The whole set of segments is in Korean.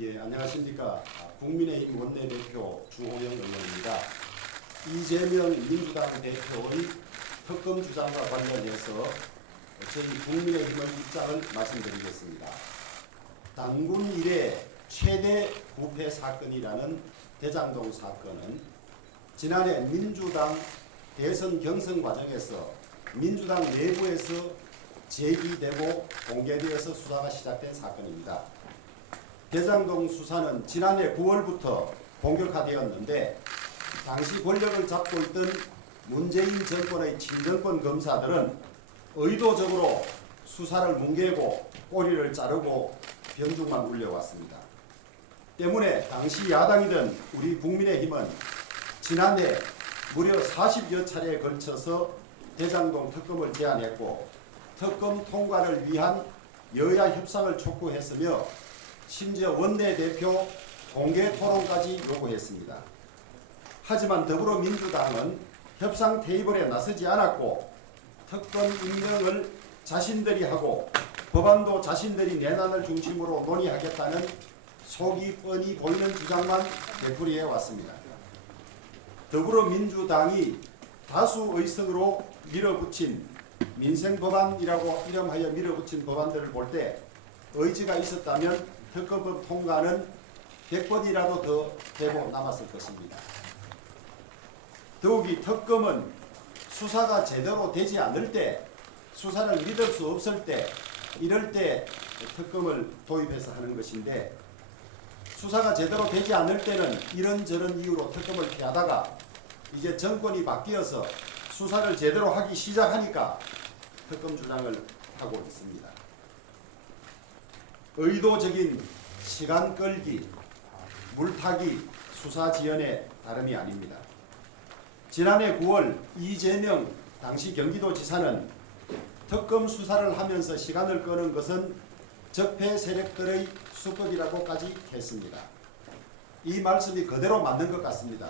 예, 안녕하십니까. 국민의힘 원내대표 주호영 의원입니다. 이재명 민주당 대표의 특검 주장과 관련해서 저희 국민의힘의 입장을 말씀드리겠습니다. 당군 이래 최대 부패 사건이라는 대장동 사건은 지난해 민주당 대선 경선 과정에서 민주당 내부에서 제기되고 공개되어서 수사가 시작된 사건입니다. 대장동 수사는 지난해 9월부터 본격화되었는데 당시 권력을 잡고 있던 문재인 정권의 친정권 검사들은 의도적으로 수사를 뭉개고 꼬리를 자르고 병중만 울려왔습니다. 때문에 당시 야당이던 우리 국민의힘은 지난해 무려 40여 차례에 걸쳐서 대장동 특검을 제안했고 특검 통과를 위한 여야 협상을 촉구했으며 심지어 원내대표 공개 토론까지 요구했습니다. 하지만 더불어민주당은 협상 테이블에 나서지 않았고 특검 임명을 자신들이 하고 법안도 자신들이 내란을 중심으로 논의하겠다는 속이 뻔히 보이는 주장만 되풀이해 왔습니다. 더불어민주당이 다수 의석으로 밀어붙인 민생법안이라고 이름하여 밀어붙인 법안들을 볼 때 의지가 있었다면 특검법 통과는 100번이라도 더 되고 남았을 것입니다. 더욱이 특검은 수사가 제대로 되지 않을 때, 수사를 믿을 수 없을 때, 이럴 때 특검을 도입해서 하는 것인데 수사가 제대로 되지 않을 때는 이런저런 이유로 특검을 피하다가 이제 정권이 바뀌어서 수사를 제대로 하기 시작하니까 특검 주장을 하고 있습니다. 의도적인 시간 끌기, 물타기, 수사 지연의 다름이 아닙니다. 지난해 9월 이재명 당시 경기도지사는 특검 수사를 하면서 시간을 끄는 것은 적폐 세력들의 수법이라고까지 했습니다. 이 말씀이 그대로 맞는 것 같습니다.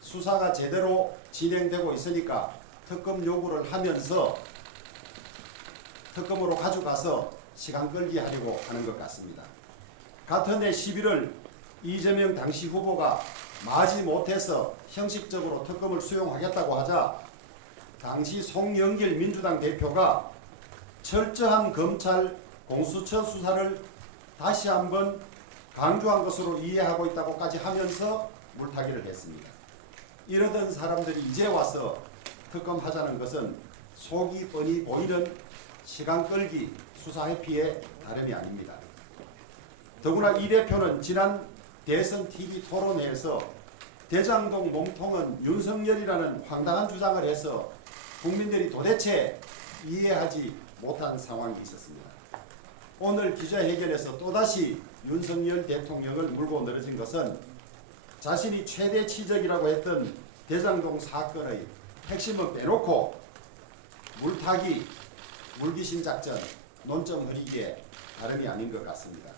수사가 제대로 진행되고 있으니까 특검 요구를 하면서 특검으로 가져가서 시간 끌기 하려고 하는 것 같습니다. 같은 해 11월 이재명 당시 후보가 마지못해서 형식적으로 특검을 수용하겠다고 하자 당시 송영길 민주당 대표가 철저한 검찰 공수처 수사를 다시 한번 강조한 것으로 이해하고 있다고까지 하면서 물타기를 했습니다. 이러던 사람들이 이제 와서 특검하자는 것은 속이 뻔히 보이는 시간 끌기, 수사 회피의 다름이 아닙니다. 더구나 이 대표는 지난 대선 TV 토론회에서 대장동 몸통은 윤석열이라는 황당한 주장을 해서 국민들이 도대체 이해하지 못한 상황이 있었습니다. 오늘 기자회견에서 또다시 윤석열 대통령을 물고 늘어진 것은 자신이 최대 치적이라고 했던 대장동 사건의 핵심을 빼놓고 물타기, 물귀신 작전, 논점 흐리기에 다름이 아닌 것 같습니다.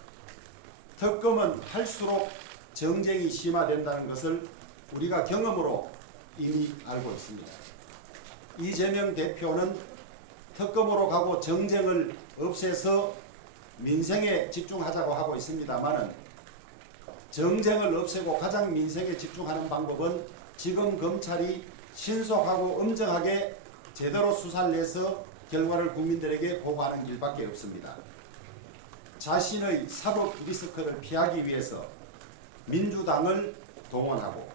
특검은 할수록 정쟁이 심화된다는 것을 우리가 경험으로 이미 알고 있습니다. 이재명 대표는 특검으로 가고 정쟁을 없애서 민생에 집중하자고 하고 있습니다만은 정쟁을 없애고 가장 민생에 집중하는 방법은 지금 검찰이 신속하고 엄정하게 제대로 수사를 해서 결과를 국민들에게 보고하는 일밖에 없습니다. 자신의 사법 리스크를 피하기 위해서 민주당을 동원하고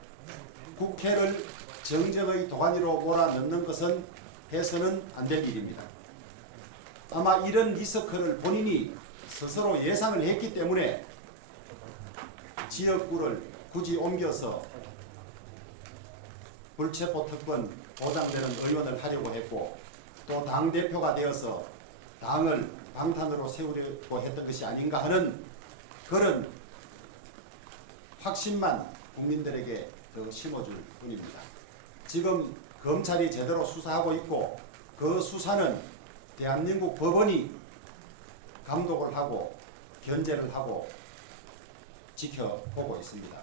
국회를 정쟁의 도가니로 몰아넣는 것은 해서는 안 될 일입니다. 아마 이런 리스크를 본인이 스스로 예상을 했기 때문에 지역구를 굳이 옮겨서 불체포 특권 보장되는 의원을 하려고 했고 또 당대표가 되어서 당을 방탄으로 세우려고 했던 것이 아닌가 하는 그런 확신만 국민들에게 더 심어줄 뿐입니다. 지금 검찰이 제대로 수사하고 있고 그 수사는 대한민국 법원이 감독을 하고 견제를 하고 지켜보고 있습니다.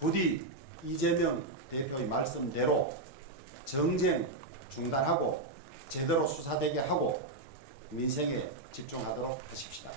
부디 이재명 대표의 말씀대로 정쟁 중단하고 제대로 수사되게 하고 민생에 집중하도록 하십시다.